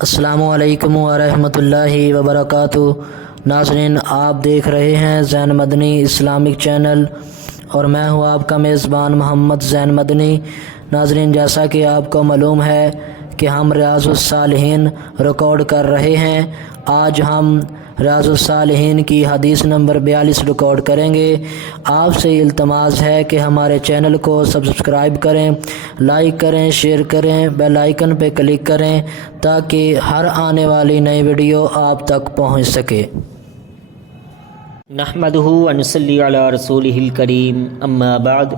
السلام علیکم ورحمۃ اللہ وبرکاتہ۔ ناظرین، آپ دیکھ رہے ہیں زین مدنی اسلامک چینل اور میں ہوں آپ کا میزبان محمد زین مدنی۔ ناظرین، جیسا کہ آپ کو معلوم ہے کہ ہم ریاض الصالحین ریکارڈ کر رہے ہیں۔ آج ہم ریاض الصالحین کی حدیث نمبر 42 ریکارڈ کریں گے۔ آپ سے التماس ہے کہ ہمارے چینل کو سبسکرائب کریں، لائک کریں، شیئر کریں، بیل آئیکن پہ کلک کریں تاکہ ہر آنے والی نئی ویڈیو آپ تک پہنچ سکے۔ نحمدہ ونصلی علی رسولہ الکریم، اما بعد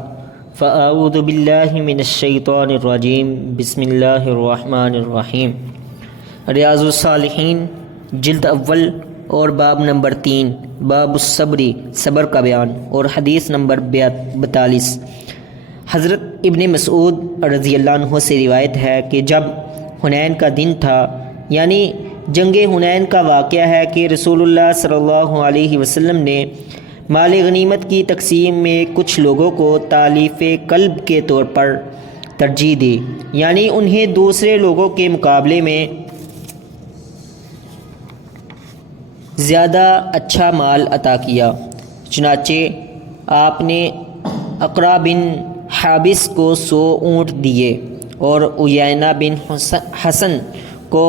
فاعوذ باللہ من الشیطان الرجیم، بسم اللہ الرحمن الرحیم۔ ریاض الصالحین جلد اول اور باب نمبر 3، باب الصبری، صبر کا بیان، اور حدیث نمبر 42۔ حضرت ابن مسعود رضی اللہ عنہ سے روایت ہے کہ جب حنین کا دن تھا، یعنی جنگ حنین کا واقعہ ہے کہ رسول اللہ صلی اللہ علیہ وسلم نے مال غنیمت کی تقسیم میں کچھ لوگوں کو تالیف قلب کے طور پر ترجیح دی، یعنی انہیں دوسرے لوگوں کے مقابلے میں زیادہ اچھا مال عطا کیا۔ چنانچہ آپ نے اقرا بن حابس کو 100 اونٹ دیے اور عیینہ بن حسن کو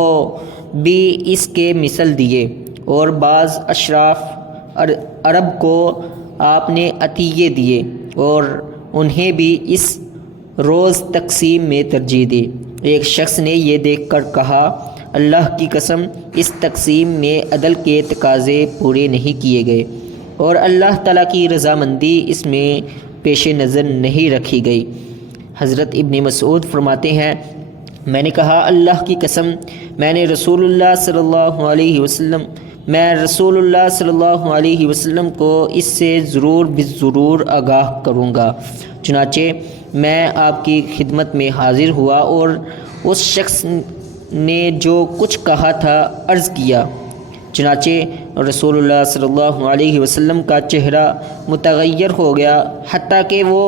بھی اس کے مثل دیے، اور بعض اشراف عرب کو آپ نے عطیے دیے اور انہیں بھی اس روز تقسیم میں ترجیح دی۔ ایک شخص نے یہ دیکھ کر کہا، اللہ کی قسم، اس تقسیم میں عدل کے تقاضے پورے نہیں کیے گئے اور اللہ تعالیٰ کی رضامندی اس میں پیش نظر نہیں رکھی گئی۔ حضرت ابن مسعود فرماتے ہیں، میں نے کہا، اللہ کی قسم، میں رسول اللہ صلی اللہ علیہ وسلم کو اس سے ضرور بالضرور آگاہ کروں گا۔ چنانچہ میں آپ کی خدمت میں حاضر ہوا اور اس شخص نے جو کچھ کہا تھا عرض کیا۔ چنانچہ رسول اللہ صلی اللہ علیہ وسلم کا چہرہ متغیر ہو گیا، حتیٰ کہ وہ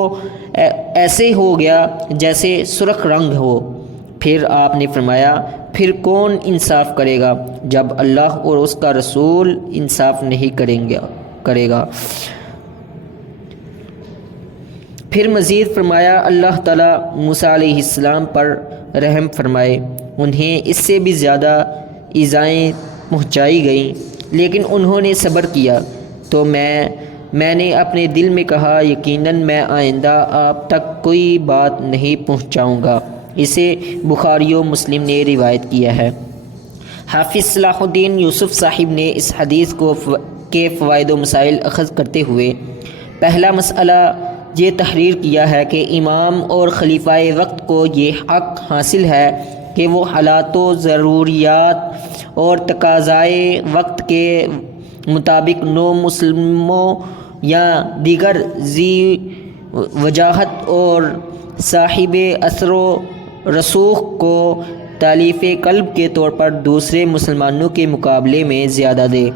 ایسے ہو گیا جیسے سرخ رنگ ہو۔ پھر آپ نے فرمایا، پھر کون انصاف کرے گا جب اللہ اور اس کا رسول انصاف نہیں کرے گا۔ پھر مزید فرمایا، اللہ تعالیٰ موسیٰ علیہ السلام پر رحم فرمائے، انہیں اس سے بھی زیادہ ایذائیں پہنچائی گئیں لیکن انہوں نے صبر کیا۔ تو میں نے اپنے دل میں کہا، یقیناً میں آئندہ آپ تک کوئی بات نہیں پہنچاؤں گا۔ اسے بخاری و مسلم نے روایت کیا ہے۔ حافظ صلاح الدین یوسف صاحب نے اس حدیث کے فوائد و مسائل اخذ کرتے ہوئے پہلا مسئلہ یہ تحریر کیا ہے کہ امام اور خلیفہ وقت کو یہ حق حاصل ہے کہ وہ حالات و ضروریات اور تقاضائے وقت کے مطابق نو مسلموں یا دیگر ذی وجاہت اور صاحب اثر و رسوخ کو تالیف قلب کے طور پر دوسرے مسلمانوں کے مقابلے میں زیادہ دے۔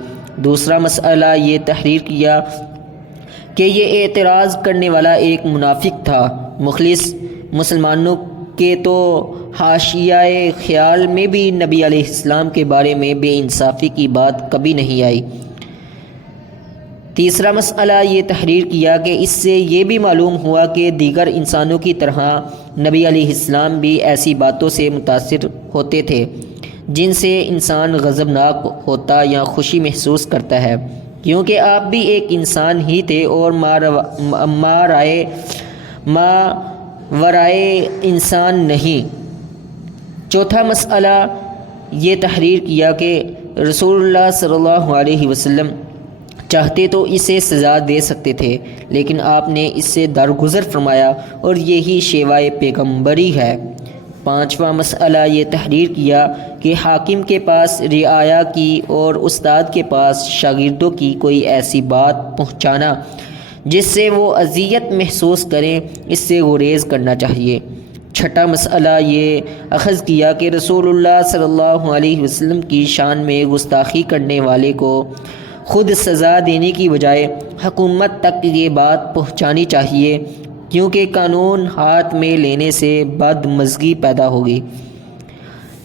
دوسرا مسئلہ یہ تحریر کیا کہ یہ اعتراض کرنے والا ایک منافق تھا۔ مخلص مسلمانوں کے تو حاشیہ خیال میں بھی نبی علیہ السلام کے بارے میں بے انصافی کی بات کبھی نہیں آئی۔ تیسرا مسئلہ یہ تحریر کیا کہ اس سے یہ بھی معلوم ہوا کہ دیگر انسانوں کی طرح نبی علیہ السلام بھی ایسی باتوں سے متاثر ہوتے تھے جن سے انسان غضبناک ہوتا یا خوشی محسوس کرتا ہے، کیونکہ آپ بھی ایک انسان ہی تھے اور ورائے انسان نہیں۔ چوتھا مسئلہ یہ تحریر کیا کہ رسول اللہ صلی اللہ علیہ وسلم چاہتے تو اسے سزا دے سکتے تھے، لیکن آپ نے اس سے درگزر فرمایا اور یہی شیوائے پیغمبری ہے۔ پانچواں مسئلہ یہ تحریر کیا کہ حاکم کے پاس رعایا کی اور استاد کے پاس شاگردوں کی کوئی ایسی بات پہنچانا جس سے وہ اذیت محسوس کریں، اس سے گریز کرنا چاہیے۔ چھٹا مسئلہ یہ اخذ کیا کہ رسول اللہ صلی اللہ علیہ وسلم کی شان میں گستاخی کرنے والے کو خود سزا دینے کی بجائے حکومت تک یہ بات پہنچانی چاہیے، کیونکہ قانون ہاتھ میں لینے سے بدمزگی پیدا ہوگی۔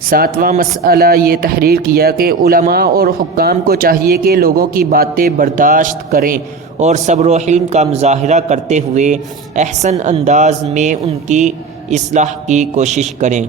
7واں مسئلہ یہ تحریر کیا کہ علماء اور حکام کو چاہیے کہ لوگوں کی باتیں برداشت کریں اور صبر و حلم کا مظاہرہ کرتے ہوئے احسن انداز میں ان کی اصلاح کی کوشش کریں۔